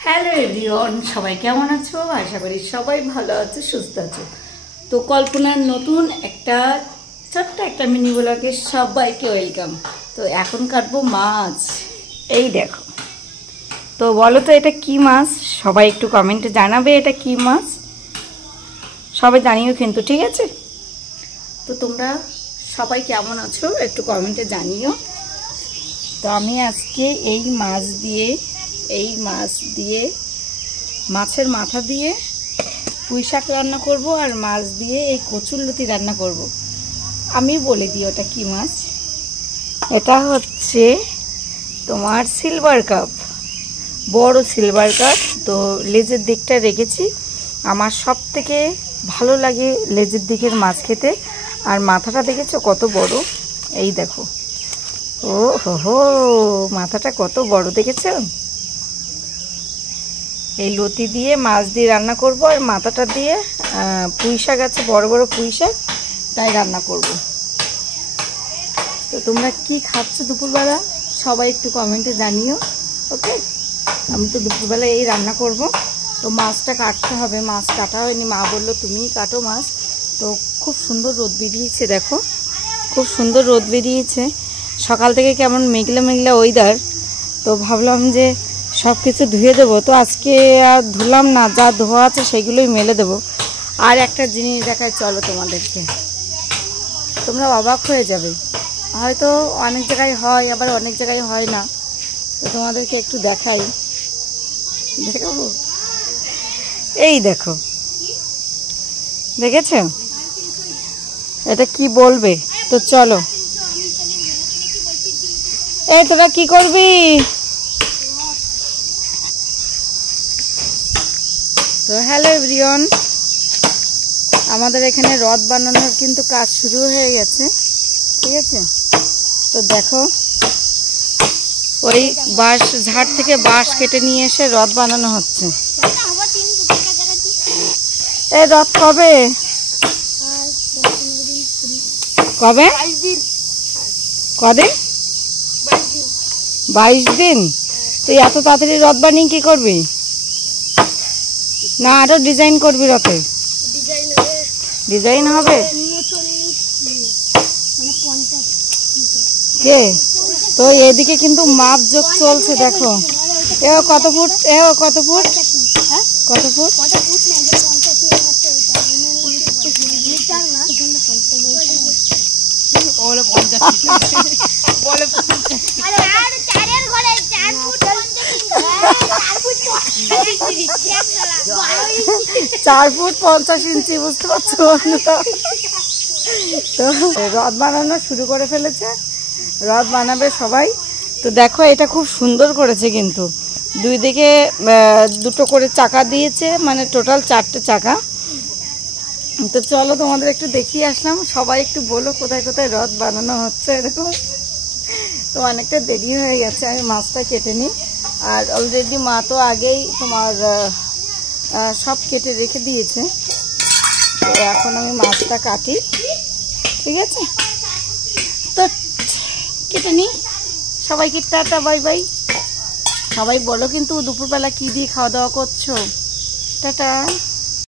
Hello everyone, সবাই কেমন আছো? আশা করি সবাই ভালো আছো, সুস্থ আছো। তো কল্পনার নতুন একটা ছোট্ট একটা মিনি ব্লগে সবাইকে ওয়েলকাম। তো এখন কাটবো মাছ, এই দেখো। তো বলো তো এটা কি মাছ? সবাই একটু কমেন্টে জানাবে এটা কি মাছ, সবাই জানিও কিন্তু, ঠিক আছে? তো তোমরা সবাই কেমন আছো একটু কমেন্টে জানিও। তো আমি আজকে এই মাছ দিয়ে মাছের মাথা দিয়ে পুঁই শাক রান্না করব, আর মাছ দিয়ে এই কচুরলতি রান্না করব। আমি বলে দিই ওটা কি মাছ। এটা হচ্ছে তোমার সিলভার কাপ, বড় সিলভার কাপ। তো লেজের দিকটা রেখেছি, আমার সব থেকে ভালো লাগে লেজের দিকের মাছ খেতে। আর মাথাটা দেখেছো কত বড়, এই দেখো। ও হো, মাথাটা কত বড় দেখেছো? এই লতি দিয়ে মাছ দিয়ে রান্না করব, আর মাথাটা দিয়ে পুঁই শাক আছে, বড় বড় পুঁই শাক, তাই রান্না করব। তো তোমরা কি খাচ্ছ দুপুরবেলা সবাই একটু কমেন্টে জানিও, ওকে? আমি তো দুপুরবেলা এই রান্না করব। তো মাছটা কাটতে হবে, মাছ কাটা হয়নি, মা বললো তুমিই কাটো মাছ। তো খুব সুন্দর রোদ বেরিয়েছে, দেখো খুব সুন্দর রোদ বেরিয়েছে। সকাল থেকে কেমন মেঘলা মেঘলা ওয়েদার। তো ভাবলাম যে সব কিছু ধুয়ে দেবো, তো আজকে আর ধুলাম না, যা ধোয়া আছে সেগুলোই মেলে দেবো। আর একটা জিনিস দেখায় চলো তোমাদেরকে, তোমরা অবাক হয়ে যাবে। হয়তো অনেক জায়গায় হয়, আবার অনেক জায়গায় হয় না। তো তোমাদেরকে একটু দেখাই, দেখাবো। এই দেখো, দেখেছো? এটা কি বলবে? তো চলো। এই তোরা কি করবি? তো হ্যালো এভরিওয়ান, আমাদের এখানে রথ বানানোর কিন্তু কাজ শুরু হয়ে গেছে, ঠিক আছে? তো দেখো, ওই বাঁশ ঝাড় থেকে বাঁশ কেটে নিয়ে এসে রথ বানানো হচ্ছে। এই রথ কবে কবে কদিন? 22 দিন। তুই এত তাড়াতাড়ি রথ বানিয়ে কি করবি? না আরো ডিজাইন করবি রথে? ডিজাইন হবে কে? তো এদিকে কিন্তু মাপ যোগ চলছে, দেখো। এ কত ফুট, কত ফুট, কত ফুট? চার ফুট 50 ইঞ্চি, বুঝতে পারছো? তো রথ বানানো শুরু করে ফেলেছে, রথ বানাবে সবাই। তো দেখো এটা খুব সুন্দর করেছে কিন্তু, দুই দিকে দুটো করে চাকা দিয়েছে, মানে টোটাল 4টে চাকা। তো চলো তোমাদের একটু দেখিয়ে আসলাম। সবাই একটু বলো কোথায় কোথায় রথ বানানো হচ্ছে এরকম। তো অনেকটা দেরি হয়ে গেছে, আমি মাছটা কেটে নিই। আর অলরেডি মা তো আগেই তোমার সব কেটে রেখে দিয়েছে। তো এখন আমি মাছটা কাটি, ঠিক আছে? তো কেটে নিই। সবাইকে টাটা, বাই বাই। সবাই বলো কিন্তু দুপুরবেলা কি দিয়ে খাওয়া দাওয়া করছো। টাটা।